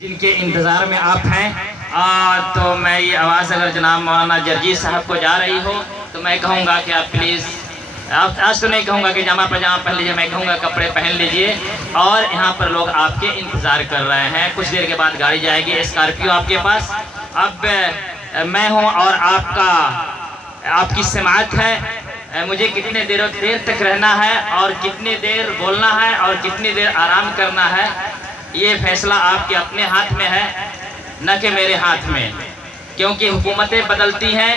جن کے انتظار میں آپ ہیں تو میں یہ آواز اگر جناب مولانا جرجیت صاحب کو جا رہی ہو تو میں کہوں گا کہ آپ پلیز آج تو نہیں کہوں گا کہ جامع پاجامہ پہن لیجئے، میں کہوں گا کپڑے پہن لیجئے. اور یہاں پر لوگ آپ کے انتظار کر رہے ہیں. کچھ دیر کے بعد گاڑی جائے گی اسکارپیو آپ کے پاس. اب میں ہوں اور آپ کی سماعت ہے. مجھے کتنے دیر تک رہنا ہے اور کتنی دیر بولنا ہے اور کتنی دیر آرام کرنا ہے، یہ فیصلہ آپ کے اپنے ہاتھ میں ہے، نہ کہ میرے ہاتھ میں. کیونکہ حکومتیں بدلتی ہیں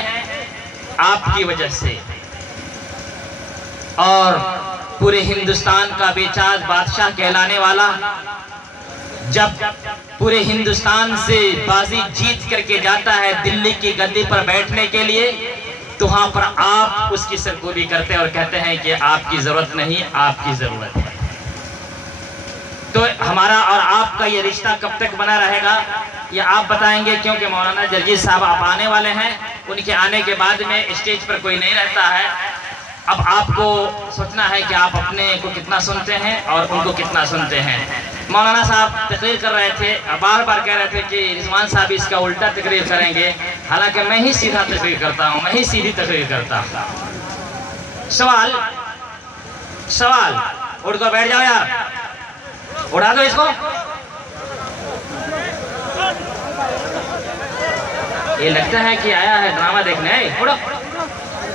آپ کی وجہ سے، اور پورے ہندوستان کا بے چاز بادشاہ کہلانے والا جب پورے ہندوستان سے بازی جیت کر کے جاتا ہے دلی کی گدی پر بیٹھنے کے لیے، تو وہاں پر آپ اس کی سرکوبی کرتے اور کہتے ہیں کہ آپ کی ضرورت نہیں، آپ کی ضرورت ہے. تو ہمارا اور آپ کا یہ رشتہ کب تک بنا رہے گا یہ آپ بتائیں گے، کیونکہ مولانا جرجیت صاحب آپ آنے والے ہیں. ان کے آنے کے بعد میں اسٹیج پر کوئی نہیں رہتا ہے. اب آپ کو سوچنا ہے کہ آپ اپنے کو کتنا سنتے ہیں اور ان کو کتنا سنتے ہیں. مولانا صاحب تقریر کر رہے تھے، بار بار کہہ رہے تھے کہ رضوان صاحب اس کا الٹا تقریر کریں گے، حالانکہ میں ہی سیدھا تقریر کرتا ہوں، میں ہی سیدھی تقریر کرتا ہوں. سوال اٹھ کو بیٹھ جاؤ یار، اڑا دو اس کو. یہ لگتا ہے کہ آیا ہے ڈرامہ دیکھنے. اڑو.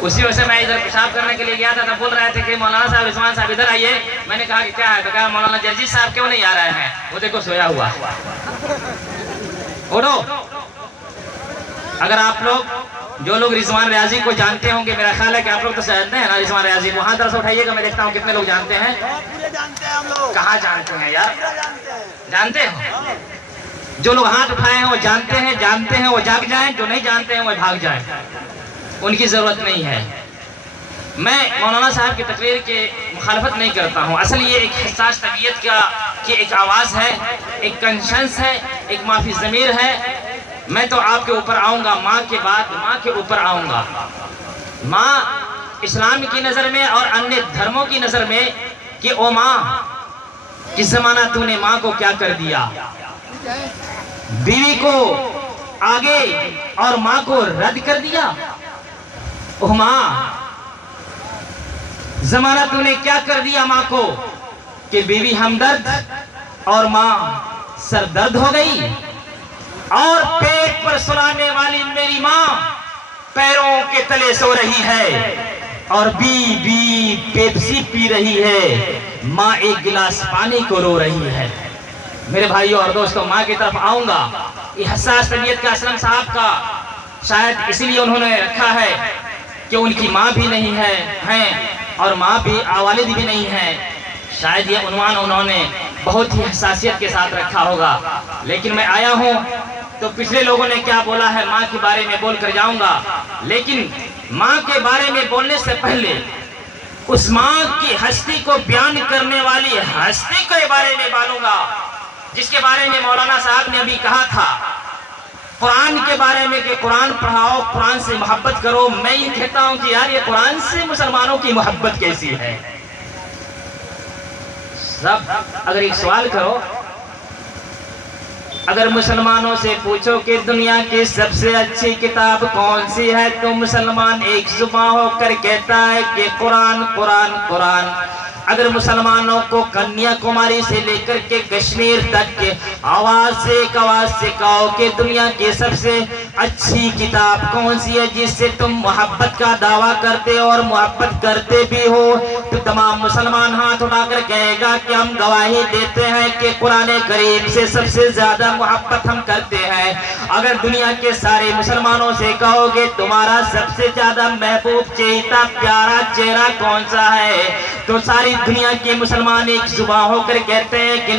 اسی وجہ سے میں ادھر پیشاب کرنے کے لیے گیا تھا، تب بول رہے تھے کہ مولانا صاحب رضوان صاحب ادھر آئیے. میں نے کہا کہ کیا ہے، تو کہا مولانا جرجیت صاحب کیوں نہیں آ رہے ہیں، وہ دیکھو سویا ہوا. اڑو. اگر آپ لوگ جو لوگ رضوان ریاضی کو جانتے ہوں گے، میرا خیال ہے کہ آپ لوگ تو جانتے ہیں نا رضوان ریاضی کو، وہاں طرف اٹھائیے گا، میں دیکھتا ہوں کتنے لوگ جانتے ہیں. کہاں جانتے ہیں یار، جانتے ہیں؟ جو لوگ ہاتھ اٹھائے ہیں وہ جانتے ہیں وہ جاگ جائیں، جو نہیں جانتے ہیں وہ بھاگ جائیں، ان کی ضرورت نہیں ہے. میں مولانا صاحب کی تقریر کے مخالفت نہیں کرتا ہوں. اصل یہ ایک حساس طبیعت کی ایک آواز ہے، ایک کنشنس ہے، ایک معافی ضمیر ہے. میں تو آپ کے اوپر آؤں گا، ماں کے بعد ماں کے اوپر آؤں گا. ماں اسلام کی نظر میں اور انیہ دھرموں کی نظر میں کہ او ماں، کس زمانہ تو نے ماں کو کیا کر دیا، بیوی کو آگے اور ماں کو رد کر دیا. او ماں، زمانہ تو نے کیا کر دیا ماں کو کہ بیوی ہمدرد اور ماں سردرد ہو گئی. اور پیٹ پر سلانے والی میری ماں پیروں کے تلے سو رہی ہے اور بی پیپسی پی رہی ہے. ماں ایک گلاس پانی کو رو رہی ہے. میرے بھائیوں اور دوستوں، ماں کی طرف آؤں گا. یہ حساس طبیعت کا اسلم صاحب کا شاید اسی لیے انہوں نے رکھا ہے کہ ان کی ماں بھی نہیں ہے اور ماں بھی والد بھی نہیں ہے. شاید یہ عنوان انہوں نے بہت ہی حساسیت کے ساتھ رکھا ہوگا. لیکن میں آیا ہوں تو پچھلے لوگوں نے کیا بولا ہے ماں کے بارے میں بول کر جاؤں گا. لیکن ماں کے بارے میں بولنے سے پہلے اس ماں کی ہستی کو بیان کرنے والی ہستی کے بارے میں بولوں گا، جس کے بارے میں مولانا صاحب نے ابھی کہا تھا قرآن کے بارے میں کہ قرآن پڑھاؤ، قرآن سے محبت کرو. میں یہ کہتا ہوں کہ یار یہ قرآن سے مسلمانوں کی محبت کیسی ہے. سب اگر ایک سوال کرو، اگر مسلمانوں سے پوچھو کہ دنیا کی سب سے اچھی کتاب کون سی ہے، تو مسلمان ایک زباں ہو کر کہتا ہے کہ قرآن قرآن قرآن. اگر مسلمانوں کو کنیا کماری سے لے کر کے کشمیر تک کے آواز سے کہو کہ دنیا کی سب سے اچھی کتاب کون سی ہے جس سے تم محبت کا دعویٰ کرتے اور محبت کرتے بھی ہو، تو تمام مسلمان ہاتھ اٹھا کر کہے گا کہ ہم گواہی دیتے ہیں کہ قرآن کریم سے سب سے زیادہ محبت ہم کرتے ہیں. اگر دنیا کے سارے مسلمانوں سے کہو گے تمہارا سب سے زیادہ محبوب چہیتا پیارا چہرہ کون سا ہے، تو ساری دنیا کے مسلمان ایک زباں ہو کر کہتے ہیں کہ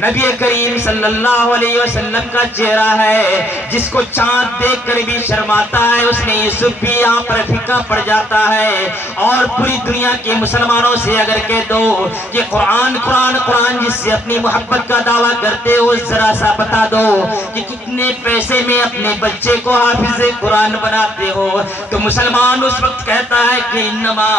نبی کریم صلی اللہ علیہ وسلم کا چہرہ ہے. جس کو چاند دیکھ کر بھی شرماتا ہے، اس نے یوسف بھی یہاں پر پھیکا پڑ جاتا ہے. اور پوری دنیا کے مسلمانوں سے اگر کہہ دو کہ قرآن قرآن قرآن جس سے اپنی محبت کا دعویٰ کرتے ہو، ذرا سا بتا دو کہ کتنے پیسے میں اپنے بچے کو حافظ قرآن بناتے ہو، تو مسلمان اس وقت کہتا ہے کہ انما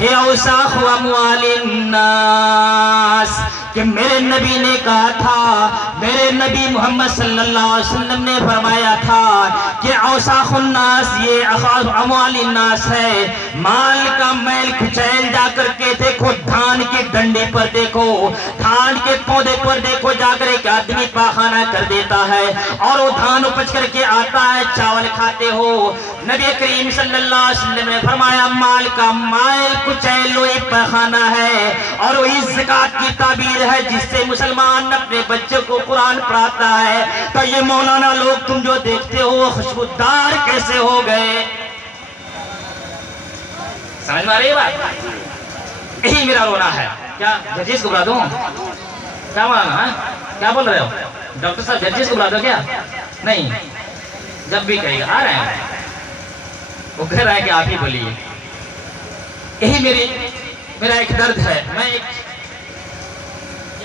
ہی اوساخ اموال الناس، کہ میرے نبی نے کہا تھا، میرے نبی محمد صلی اللہ علیہ وسلم نے فرمایا تھا کہ اوساخ الناس یہ اموال الناس ہے، مال کا میل کچیل جا کر کے دیکھو، دھان کی ڈنڈی پر دیکھو، دھان کے پودے پر دیکھو، جا کر ایک آدمی پاخانہ کر دیتا ہے اور وہ دھان اپج کر کے آتا ہے، چاول کھاتے ہو۔ نبی کریم صلی اللہ علیہ وسلم نے فرمایا مال کا مائل کچیل وہی پاخانہ ہے، اور وہی زکوٰۃ کی تعبیر ہے جس سے مسلمان اپنے بچوں کو قرآن پڑھاتا ہے۔ تو یہ مولانا لوگ تم جو دیکھتے ہو وہ خوشبودار کیسے ہو گئے؟ سمجھ میں آ رہی ہے بات؟ یہی میرا رونا ہے۔ کیا ججیز کو بلا دوں؟ کیا مولانا کیا بول رہے ہو؟ ڈاکٹر صاحب ججیز کو بلا دو کیا؟ نہیں، جب بھی کہے گا آ رہے ہیں، وہ کہہ رہا ہے کہ آپ ہی بولیے۔ یہی میرا ایک درد ہے۔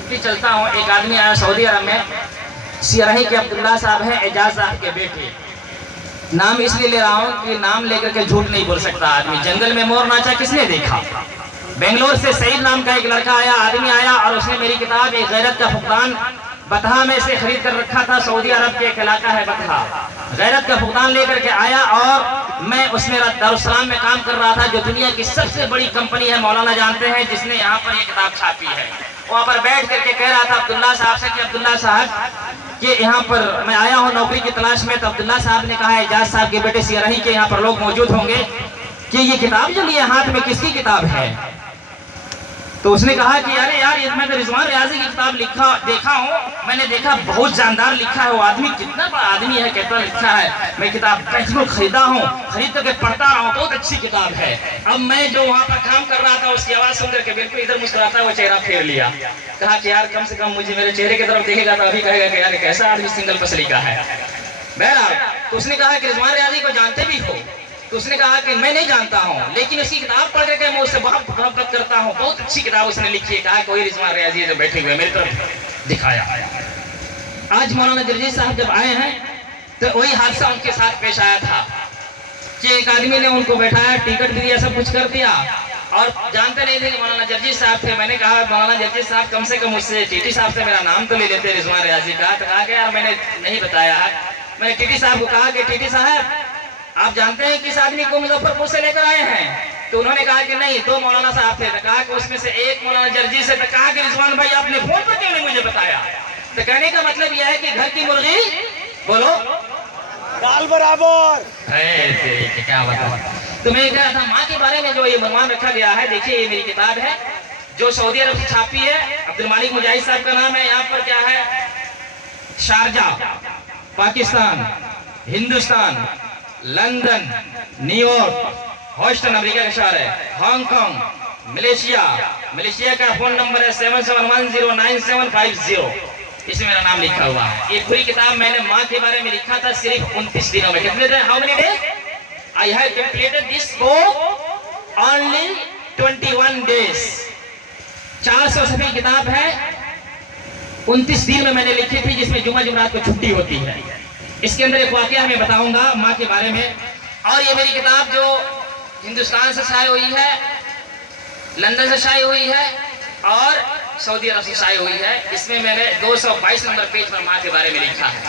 میں چلتا ہوں، ایک آدمی آیا سعودی عرب میں، سیرہی کے عبداللہ صاحب ہیں، اعجاز صاحب کے بیٹے۔ نام اس لیے لے رہا ہوں کہ نام لے کر کے جھوٹ نہیں بول سکتا آدمی۔ جنگل میں مور ناچا کس نے دیکھا؟ بنگلور سے سعید نام کا ایک لڑکا آیا، آدمی آیا، اور اس نے میری کتاب ایک غیرت کا فقدان بتہا میں سے خرید کر رکھا تھا۔ سعودی عرب کے ایک علاقہ ہے بتہا، غیرت کا فقدان لے کر کے آیا، اور میں اس میں دارالسلام میں کام کر رہا تھا، جو دنیا کی سب سے بڑی کمپنی ہے، مولانا جانتے ہیں، جس نے یہاں پر یہ کتاب چھاپی ہے۔ وہاں پر بیٹھ کر کے کہہ رہا تھا عبداللہ صاحب سے کہ عبداللہ صاحب کہ یہاں پر میں آیا ہوں نوکری کی تلاش میں۔ تو عبداللہ صاحب نے کہا اعجاز صاحب کے بیٹے سیرہی کے یہاں پر لوگ موجود ہوں گے، کہ یہ کتاب جو لیے ہاتھ میں کس کی کتاب ہے؟ تو اس نے کہا کہ ارے یار میں تو رضوان ریاضی کی کتاب دیکھا ہوں، میں نے دیکھا بہت جاندار لکھا ہے، وہ آدمی کتنا بڑا آدمی ہے، کہتا لکھا ہے، میں کتاب خریدا ہوں، خرید کر کے پڑھتا رہا ہوں، بہت اچھی کتاب ہے۔ اب میں جو وہاں پر کام کر رہا تھا اس کی آواز سن کر کے بالکل ادھر مسکراتا وہ چہرہ پھیر لیا، کہا کہ یار کم سے کم مجھے میرے چہرے کی طرف دیکھے گا تو ابھی کہے گا کہ یار کیسا آدمی سنگل پسلی کا ہے۔ بہرحال تو اس نے کہا کہ رضوان ریاضی کو جانتے بھی ہو؟ تو اس نے کہا کہ میں نہیں جانتا ہوں، لیکن اس کی کتاب پڑھ کر کے میں اس سے بہت محبت کرتا ہوں، بہت اچھی کتاب اس نے لکھی ہے۔ کہا کوئی رضوان ریاضی جو بیٹھے ہوئے میری طرف دکھایا۔ آج مولانا جرجیز صاحب جب آئے ہیں تو وہی حادثہ ان کے ساتھ پیش آیا تھا کہ ایک آدمی نے ان کو بیٹھایا، ٹکٹ بھی دیا، سب کچھ کر دیا، اور جانتے نہیں تھے کہ مولانا جرجیز صاحب تھے۔ میں نے کہا مولانا جرجیز صاحب کم سے کم مجھ سے ٹی ٹی صاحب سے میرا نام تو لے لیتے رضوان ریاضی کا۔ تو کہا کہ یار میں نے نہیں بتایا ہے۔ میں نے ٹی ٹی صاحب کو کہا کہ ٹی ٹی صاحب آپ جانتے ہیں کس آدمی کو مظفر پور سے لے کر آئے ہیں؟ تو انہوں نے کہا کہ نہیں، دو مولانا صاحب تھے۔ کہا کہ اس میں سے ایک مولانا جرجیز سے۔ کہا کہ رضوان بھائی آپ نے فون پر کیوں نہیں مجھے بتایا؟ تو کہنے کا مطلب یہ ہے کہ گھر کی مرغی بولو دال برابر ہے، کیا بتاؤں۔ تو میں کہا تھا ماں کے بارے میں جو یہ عنوان رکھا گیا ہے، دیکھیے یہ میری کتاب ہے جو سعودی عرب سے چھاپی ہے، عبدالمالک مجاہد صاحب کا نام ہے۔ یہاں پر کیا ہے؟ Sharjah Pakistan, Hindustan, London, New York, Houston امریکہ کا شہر ہے، ہانگ کانگ، ملیشیا کا فون نمبر ہے 77109750، اس میں میرا نام لکھا ہوا ہے۔ یہ پوری کتاب میں نے ماں کے بارے میں لکھا تھا صرف 29 دنوں میں۔ کتنے دن؟ How many days? I have completed this book only 21 days۔ 400 صفحے کی کتاب ہے، 29 دن میں میں نے لکھی تھی، جس میں جمعہ جمعرات کو چھٹی ہوتی ہے۔ اس کے اندر ایک واقعہ میں بتاؤں گا ماں کے بارے میں۔ اور یہ میری کتاب جو ہندوستان سے شائع ہوئی ہے، لندن سے شائع ہوئی ہے، اور سعودی عرب سے شائع ہوئی ہے۔ اس میں میں نے 222 نمبر پیج پر ماں کے بارے میں لکھا ہے۔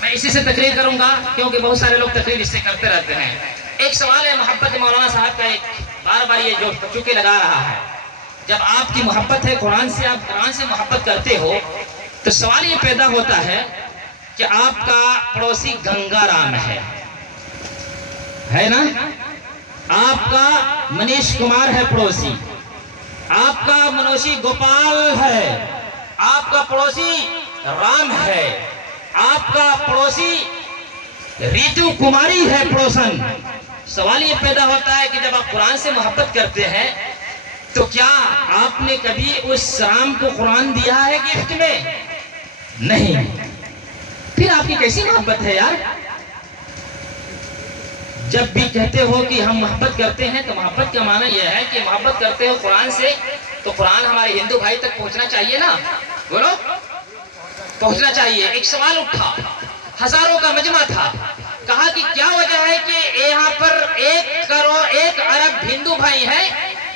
میں اسی سے تقریر کروں گا کیونکہ بہت سارے لوگ تقریر اس سے کرتے رہتے ہیں۔ ایک سوال ہے محبت مولانا صاحب کا، ایک بار بار یہ جو چوکے لگا رہا ہے، جب آپ کی محبت ہے قرآن سے، آپ قرآن سے محبت کرتے ہو، تو سوال یہ پیدا ہوتا ہے کہ آپ کا پڑوسی گنگا رام ہے نا؟ آپ کا منیش کمار ہے پڑوسی، آپ کا منوشی گوپال ہے، آپ کا پڑوسی رام ہے، آپ کا پڑوسی ریتو کماری ہے پڑوسن۔ سوال یہ پیدا ہوتا ہے کہ جب آپ قرآن سے محبت کرتے ہیں تو کیا آپ نے کبھی اس رام کو قرآن دیا ہے گفٹ میں؟ نہیں۔ پھر آپ کی کیسی محبت ہے یار؟ جب بھی کہتے ہو کہ ہم محبت کرتے ہیں تو محبت کا معنی یہ ہے کہ محبت کرتے ہو قرآن سے، تو قرآن ہمارے ہندو بھائی تک پہنچنا چاہیے نا، بولو پہنچنا چاہیے۔ ایک سوال اٹھا، ہزاروں کا مجمع تھا، کہا کہ کیا وجہ ہے کہ یہاں پر 1 ارب ہندو بھائی ہیں،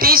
30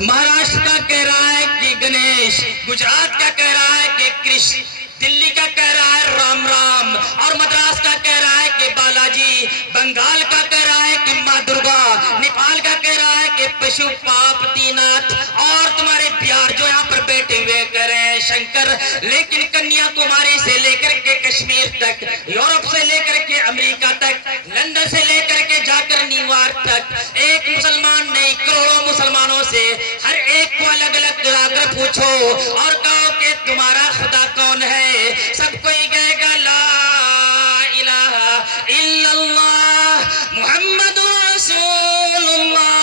مہاراشٹر کا کہہ رہا ہے کہ گنیش، گجرات کا کہہ رہا ہے کہ کرشن، دلی کا کہہ رہا ہے رام رام، اور مدراس کا کہہ رہا ہے کہ بالاجی، بنگال کا کہہ رہا ہے کہ ماں درگا، نیپال کا کہہ رہا ہے کہ پشو پاپتی ناتھ، اور تمہارے بہار جو یہاں پر بیٹھے ہوئے کہہ رہے ہیں شنکر، لیکن کنیا کماری سے لے کر کے کشمیر تک، یورپ سے لے کر کے امریکہ تک، لندن سے لے کر کے جا کر نیو یارک تک، ایک مسلمان نہیں کروڑوں مسلمانوں سے ہر ایک کو الگ الگ لا کر پوچھو اور کہو کہ تمہارا خدا کون ہے؟ سب کوئی کہے گا لا الہ الا اللہ محمد رسول اللہ،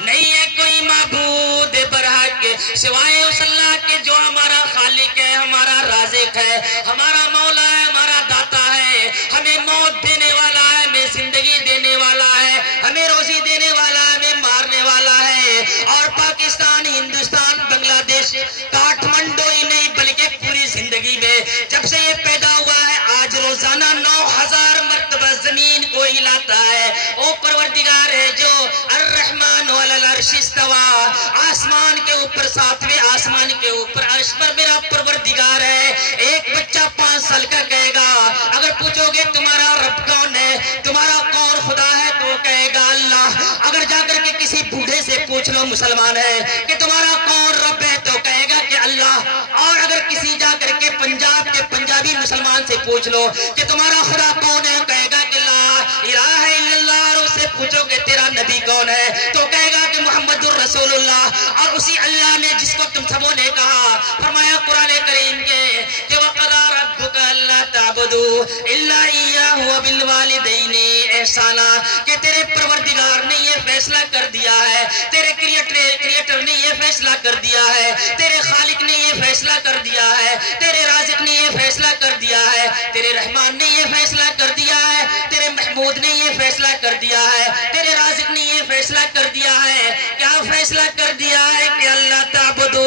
نہیں ہے کوئی معبود برحق سوائے اس اللہ کے جو ہمارا خالق ہے، ہمارا رازق ہے، ہمارا مولا ہے، ہمارا داتا ہے، ہمیں موت دینے والا ہے، ہمیں زندگی دینے والا ہے، ہمیں روزی دینے والا ہے، ہمیں مارنے والا ہے۔ اور پاکستان، ہندوستان، بنگلہ دیش، کاٹھمنڈو ہی نہیں بلکہ پوری زندگی میں جب سے یہ پیدا ہوا ہے آج روزانہ 9000 مرتبہ زمین کو ہلاتا ہے۔ او پروردگار ہے جو الرحمن علی العرش استوى، آسمان کے اوپر، ساتویں آسمان کے اوپر عرش پر میرا پروردگار ہے۔ ایک بچہ 5 سال کا کہے گا، اگر پوچھو گے تمہارا رب کون ہے، تمہارا کون خدا ہے، تو کہے گا اللہ۔ اگر جا کر کے کسی بوڑھے سے پوچھ لو مسلمان ہے کہ تمہارا کون رب ہے، تو کہے گا کہ اللہ۔ اور اگر کسی جا کر کے پنجاب کے پنجابی مسلمان سے پوچھ لو کہ تمہارا خدا کون ہے، کہے گا کہ لا الہ الا اللہ، اور اس سے پوچھو کہ تیرا نبی کون ہے، تو کہے گا کہ محمد الرسول اللہ۔ اور اسی اللہ نے جس کو تم سبوں نے کہا، فرمایا قرآن کریم کے کہ وَقَضَىٰ رَبُّكَ أَلَّا تَعْبُدُوا إِلَّا إِيَّاهُ وَبِالْوَالِدَيْنِ إِحْسَانًا، کہ تیرے پروردگار نے یہ فیصلہ کر دیا ہے، تیرے کریٹر نے یہ فیصلہ کر دیا ہے، تیرے خالق نے یہ فیصلہ کر دیا ہے، تیرے رازق نے یہ فیصلہ کر دیا ہے، تیرے رحمان نے یہ فیصلہ کر دیا ہے، تیرے محمود نے یہ فیصلہ کر دیا ہے، تیرے رازق نے یہ فیصلہ کر دیا ہے۔ کیا فیصلہ کر دیا ہے؟ کہ اللہ تعبدو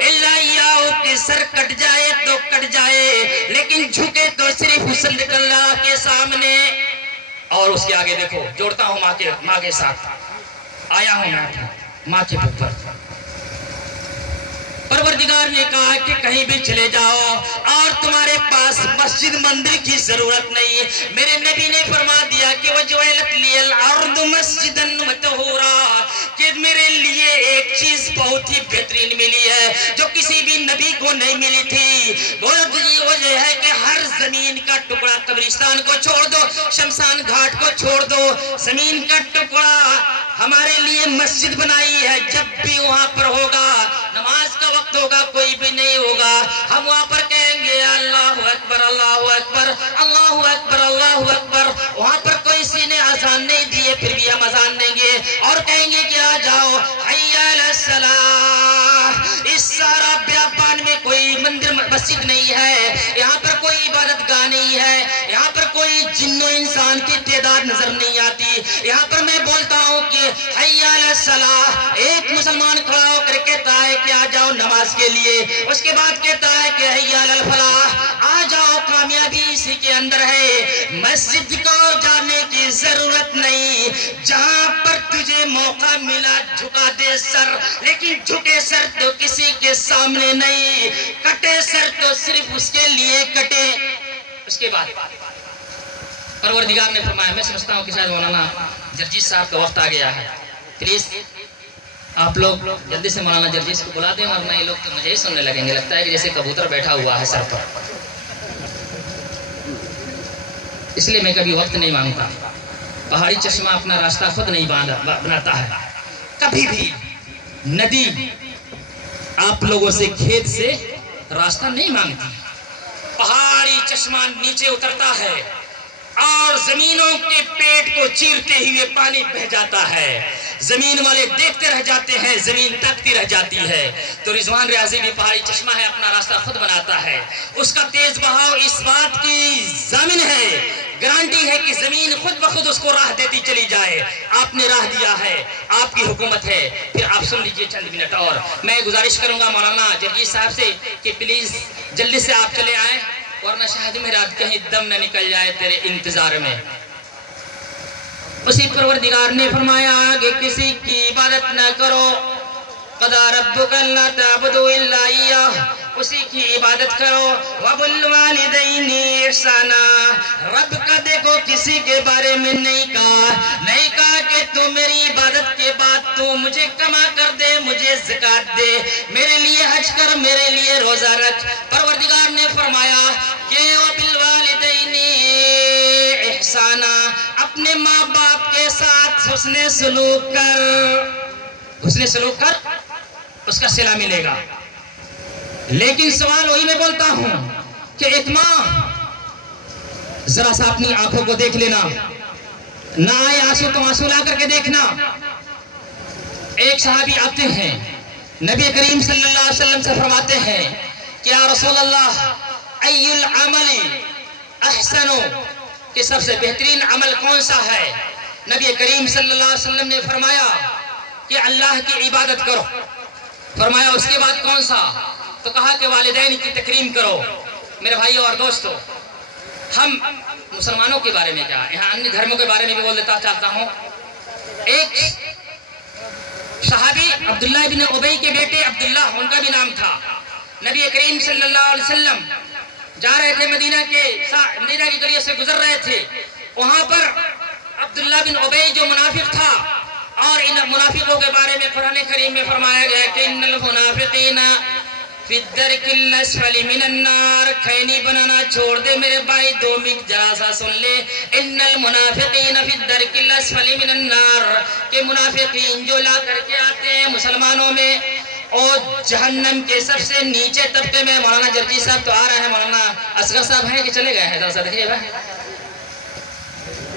الا ایاہ، کہ سر کٹ جائے تو کٹ جائے لیکن جھکے تو صرف اس اللہ کے سامنے۔ اور اس کے آگے دیکھو، جوڑتا ہوں ماں کے ساتھ، آیا ہوں میں ماں کے اوپر۔ پروردگار نے کہا کہ کہیں بھی چلے جاؤ اور تمہارے پاس مسجد مندر کی ضرورت نہیں، میرے نبی نے فرما دیا کہ وَجُعِلَتْ لِيَ الْأَرْضُ مَسْجِدًا وَطَهُورًا، کہ میرے لیے ایک چیز بہت ہی بہترین ملی ہے جو کسی بھی نبی کو نہیں ملی تھی۔ وجہ ہے کہ ہر زمین کا ٹکڑا، قبرستان کو چھوڑ دو، شمشان گھاٹ کو چھوڑ دو، زمین کا ٹکڑا ہمارے لیے مسجد بنائی ہے۔ جب بھی وہاں پر ہوگا، نماز کا وقت ہوگا، کوئی بھی نہیں ہوگا، ہم وہاں پر کہیں گے اللہ اکبر اللہ اکبر اللہ اکبر اللہ اکبر۔ وہاں پر کوئی سی نے اذان نہیں دیے پھر بھی ہم اذان دیں گے اور کہیں گے کہ آ جاؤ حی علی الصلاۃ۔ اس سارا بیابان میں کوئی مندر مسجد نہیں ہے، یہاں پر کوئی عبادت گاہ نہیں ہے، یہاں پر کوئی جن و انسان کی تعداد نظر نہیں آتی۔ یہاں پر میں بولتا ہوں کہ حی علی الصلاۃ، ایک مسلمان کھڑا ہو کر کہتا ہے کہ آ جاؤ نماز کے لیے، اس کے بعد کہتا ہے کہ حی علی الفلاح، آ جاؤ، کامیابی اسی کے اندر ہے۔ مسجد کو جانے کی ضرورت نہیں، جہاں پر تجھے موقع ملا جھکا دے سر، لیکن جھکے سر تو کسی کے سامنے نہیں، کٹے سر تو صرف اس کے لیے کٹے۔ اس کے بعد پروردگار نے فرمایا، میں سمجھتا ہوں کہ شاید مولانا جرجیس صاحب کا وقت آ گیا ہے، پلیز آپ لوگ جلدی سے مولانا جرجیس کو بلا دیں، ورنہ یہ لوگ تو مجھے ہی سننے لگیں گے، لگتا ہے کہ جیسے کبوتر بیٹھا ہوا ہے سر پر۔ اس لیے میں کبھی وقت نہیں مانگتا، پہاڑی چشمہ اپنا راستہ خود نہیں بناتا ہے، کبھی بھی ندی آپ لوگوں سے کھیت سے راستہ نہیں مانگتی، پہاڑی چشمہ نیچے اترتا ہے اور زمینوں کے پیٹ کو چیرتے ہوئے پانی بہ جاتا ہے، زمین والے دیکھتے رہ جاتے ہیں، زمین تاکتی رہ جاتی ہے۔ تو رضوان ریاضی بھی پہاڑی چشمہ ہے، اپنا راستہ خود بناتا ہے، اس کا تیز بہاؤ اس بات کی ضامن ہے، گارنٹی ہے کہ زمین خود بخود اس کو راہ دیتی چلی جائے۔ آپ نے راہ دیا ہے، آپ کی حکومت ہے، پھر آپ سن لیجئے چند منٹ اور میں گزارش کروں گا مولانا جرجیس صاحب سے کہ پلیز جلدی سے آپ چلے آئیں، ورنہ شاید میرا کہیں دم نہ نکل جائے تیرے انتظار میں۔ اسی پروردگار نے فرمایا کہ کسی کی عبادت نہ کرو، قضا ربک الا تعبدوا الا ایہ، اسی کی عبادت کرو، وبالوالدین احسانا، رب کا دیکھو کسی کے بارے میں نہیں کہا کہ تو میری عبادت کے بعد تو مجھے کما کر دے، مجھے زکات دے، میرے لیے حج کر، میرے لیے روزہ رکھ۔ پروردگار نے فرمایا کہ وبالوالدین احسانا، اپنے ماں باپ کے ساتھ حسن سلوک کر، اس کا صلہ ملے گا۔ لیکن سوال وہی میں بولتا ہوں کہ ایک ماں ذرا سا اپنی آنکھوں کو دیکھ لینا، نہ آئے آنسو تو آنسو لا کر کے دیکھنا۔ ایک صحابی آتے ہیں، نبی کریم صلی اللہ علیہ وسلم سے فرماتے ہیں کہ یا رسول اللہ ای العمل احسن، کہ سب سے بہترین عمل کون سا ہے؟ نبی کریم صلی اللہ علیہ وسلم نے فرمایا کہ اللہ کی عبادت کرو۔ فرمایا اس کے بعد کون سا؟ تو کہا کہ والدین کی تکریم کرو۔ میرے بھائیوں اور دوستو، ہم مسلمانوں کے بارے میں کیا، یہاں انیہ دھرموں کے بارے میں بھی بول دیتا چاہتا ہوں۔ ایک صحابی عبداللہ بن ابی کے بیٹے عبداللہ، ان کا بھی نام تھا، نبی کریم صلی اللہ علیہ وسلم جا رہے تھے مدینہ کے قریے سے گزر رہے تھے، وہاں پر عبداللہ بن ابی جو منافق تھا، اور ان منافقوں کے بارے میں قرآن کریم میں فرمایا گیا کہ ان المنافقین فی الدرک الاسفل من النار، کھینی بنانا چھوڑ دے میرے بھائی، 2 منٹ ذرا سا سن لے، ان المنافقین فی الدرک الاسفل من النار، کہ منافقین جو لا کر کے آتے ہیں مسلمانوں میں، اور جہنم کے سب سے نیچے طبقے میں۔ مولانا جرجی صاحب تو آ رہے ہیں، مولانا اصغر صاحب ہیں کہ چلے گئے ہیں؟ ذرا سا دیکھیے بھائی،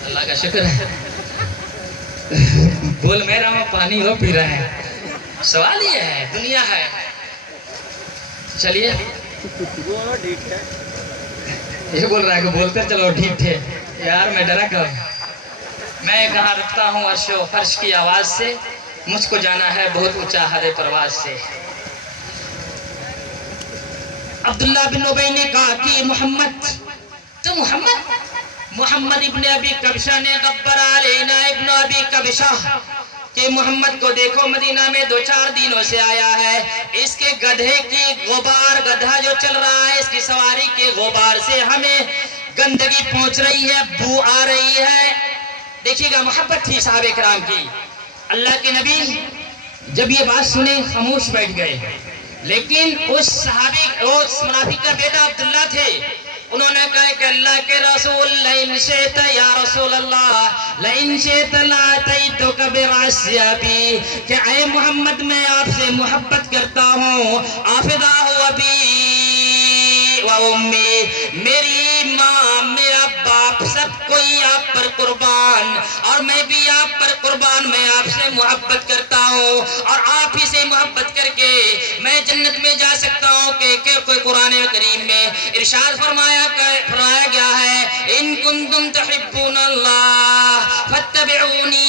اللہ کا شکر ہے، بول میں رہا ہوں پانی وہ پی رہے ہیں۔ سوال یہ ہے، دنیا ہے۔ چلیے یہ بول رہا ہے کہ بولتے چلو ٹھیک تھے یار، میں ڈرا کر میں کہاں رکھتا ہوں عرش و فرش کی آواز سے، مجھ کو جانا ہے بہت اونچا حد پرواز سے۔ عبداللہ بن ابی نے کہا کہ محمد، تو محمد ابن ابی کبشہ نے غبر علینا ابن ابی کبشہ، کہ محمد کو دیکھو مدینہ میں 2-4 دنوں سے آیا ہے، اس کے گدھے کی غبار، گدھا جو چل رہا ہے اس کی سواری کے غبار سے ہمیں گندگی پہنچ رہی ہے، بو آ رہی ہے۔ دیکھیے گا محبت تھی صحابہ کرام کی۔ اللہ کے نبی جب یہ بات سنے خاموش بیٹھ گئے، لیکن اس صحابی، اس منافق کا بیٹا عبداللہ تھے، انہوں نے کہا کہ اللہ کے رسول لئن شئت یا رسول اللہ لئن شئت لاتیتک برعصیابی، کہ اے محمد میں آپ سے محبت کرتا ہوں، آفداہ ابی و امی، میری ماں میرا باپ سب کوئی آپ پر قربان، اور میں بھی آپ پر قربان، میں آپ سے محبت کرتا ہوں، اور آپ ہی سے محبت کر کے میں جنت میں جا سکتا ہوں۔ کہ کوئی قرآن کریم میں ارشاد فرمایا گیا ہے، ان کنتم تحبون اللہ فاتبعونی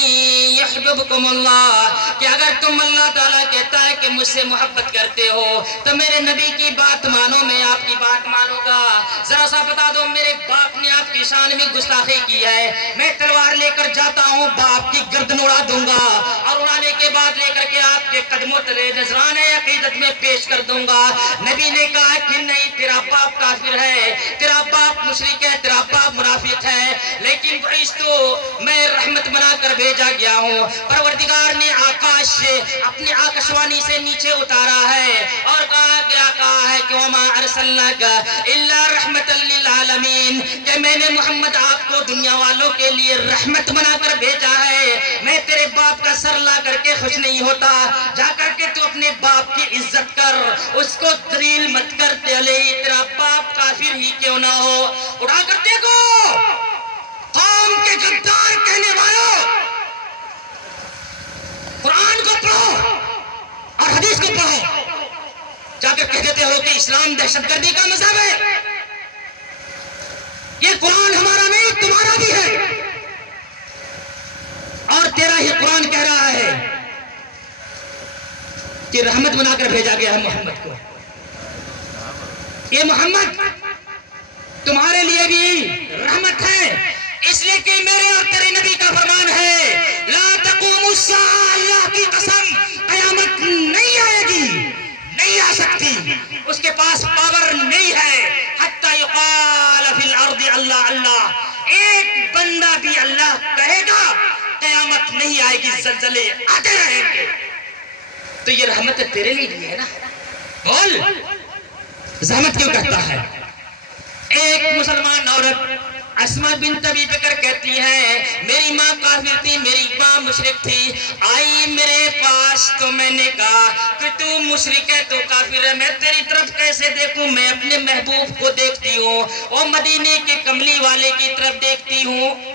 یحببکم اللہ، کہ اگر تم، اللہ تعالیٰ کہتا ہے کہ مجھ سے محبت کرتے ہو تو میرے نبی کی بات مانو، میں آپ کی بات مانوں گا۔ ذرا سا بتا دو، میرے باپ نے آپ کی شان میں گستاخی کی ہے، میں تلوار لے کر جاتا ہوں، باپ کی گردن اڑا دوں گا، اور اڑانے کے بعد لے کر کے آپ کے قدموں تلے نذرانہ عقیدت میں پیش کر دوں گا۔ نبی نے کہا کہ نہیں، تیرا باپ کافر ہے، تیرا باپ مشرک ہے، تیرا باپ منافق ہے، لیکن تو میں رحمت بنا کر بھیجا گیا ہوں۔ پروردگار نے آکاش سے اپنی آکشوانی سے نیچے اتارا ہے اور کہا ہے کہ وما ارسلناک الا رحمت للعالمین، کہ میں نے محمد آپ کو دنیا والوں کے لیے رحمت بنا کر بھیجا ہے۔ میں تیرے باپ کا سر لا کر کے خوش نہیں ہوتا، جا کر کے تو اپنے باپ کی عزت کر، اس کو ذلیل مت کر، تیرا باپ کافر ہی کیوں نہ ہو۔ اڑا کر دیکھو قوم کے غدار کہنے والوں، قرآن کو پڑھو اور حدیث کو پڑھو، جا کر کہہ دیتے ہو کہ اسلام دہشت گردی کا مذہب ہے۔ یہ قرآن ہمارا نہیں، تمہارا بھی ہے، اور تیرا ہی قرآن کہہ رہا ہے کہ رحمت بنا کر بھیجا گیا ہے محمد کو۔ یہ محمد تمہارے لیے بھی رحمت ہے، اس لیے کہ میرے اور تیرے نبی کا فرمان ہے لا تقوم الساعہ، اللہ کی قسم قیامت نہیں آئے گی، نہیں آ سکتی، اس کے پاس پاور نہیں ہے حتی یقال فی الارض اللہ اللہ، ایک بندہ بھی اللہ کہے گا قیامت نہیں آئے گی، زلزلے آتے رہیں گے۔ تو یہ رحمت تیرے لیے ہے نا، بول زحمت کیوں کرتا ہے؟ ایک مسلمان عورت اسماء بنت ابی بکر کہتی ہے میری ماں کافر تھی، میری ماں مشرک تھی، آئی میرے پاس تو میں نے کہا کہ تو مشرک ہے تو کافر ہے، میں تیری طرف کیسے دیکھوں؟ میں اپنے محبوب کو دیکھتی ہوں اور مدینے کے کملی والے کی طرف دیکھتی ہوں۔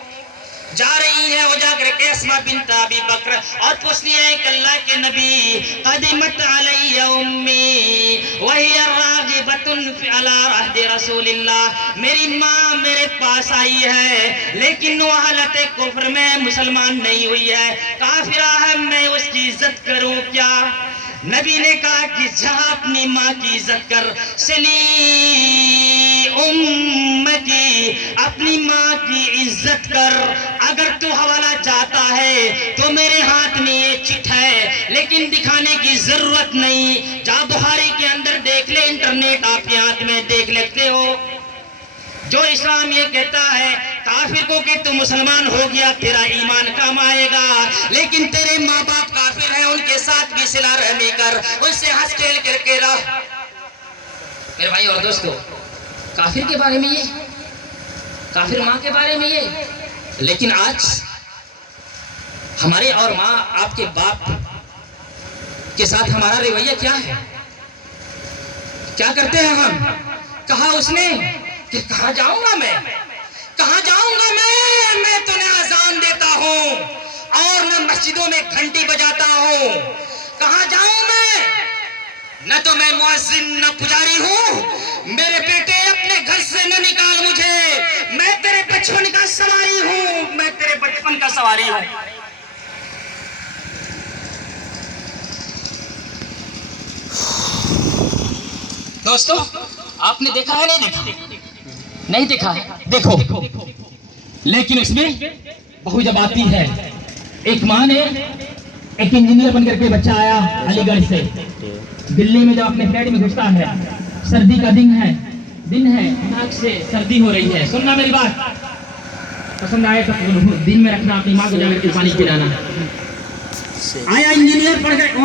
جا رہی ہے وہ جا کر کے اسماء بنت ابی بکر اور پوچھتی ہے کہ اللہ کے نبی قدمت علی امی وہی راغبۃ علی عہد رسول اللہ، میری ماں میرے پاس آئی ہے لیکن وہ حالت کفر میں مسلمان نہیں ہوئی ہے، کافرہ ہے، میں اس کی عزت کروں کیا؟ نبی نے کہا کہ جہاں اپنی ماں کی عزت کر، سلی امکی، اپنی ماں کی عزت کر، اگر تو حوالہ چاہتا ہے تو میرے ہاتھ میں یہ چٹ ہے لیکن دکھانے کی ضرورت نہیں، جا بخاری کے اندر دیکھ لے، انٹرنیٹ آپ کے ہاتھ میں دیکھ لیتے ہو۔ جو اسلام یہ کہتا ہے کافر کو کہ تو مسلمان ہو گیا تیرا ایمان کام آئے گا، لیکن تیرے ماں باپ کافر ہیں ان کے ساتھ بھی صلہ رحمی کر، ان سے ہنس کھیل کر کے رہ۔ میرے بھائی اور دوستو، کافر کے بارے میں یہ، کافر ماں کے بارے میں یہ، لیکن آج ہمارے اور ماں آپ کے باپ کے ساتھ ہمارا رویہ کیا ہے؟ کیا کرتے ہیں ہم؟ کہا اس نے کہ کہاں جاؤں گا میں، کہاں جاؤں گا میں تو نہ اذان دیتا ہوں اور نہ مسجدوں میں گھنٹی بجاتا ہوں، کہاں جاؤں میں؟ نہ تو میں مؤذن نہ پجاری ہوں، میرے بیٹے اپنے گھر سے نہ نکال مجھے، میں تیرے بچپن کا سواری ہوں، میں تیرے بچپن کا سواری ہوں۔ دوستو آپ نے دیکھا ہے نہیں دیکھا؟ نہیں دیکھا ہے، دیکھو، لیکن اس میں بہو جب آتی ہے، ایک ماں نے ایک انجینئر بن کر کے بچہ آیا علی گڑھ سے، دلی میں جب اپنے فلیٹ میں گھستا ہے، سردی کا دن ہے، ناک سے سردی ہو رہی ہے، سننا میری بات، پسند آئے تو دن میں رکھنا، اپنی ماں کو جا کر کے پانی پلانا۔ آیا انجینئر پڑھ کر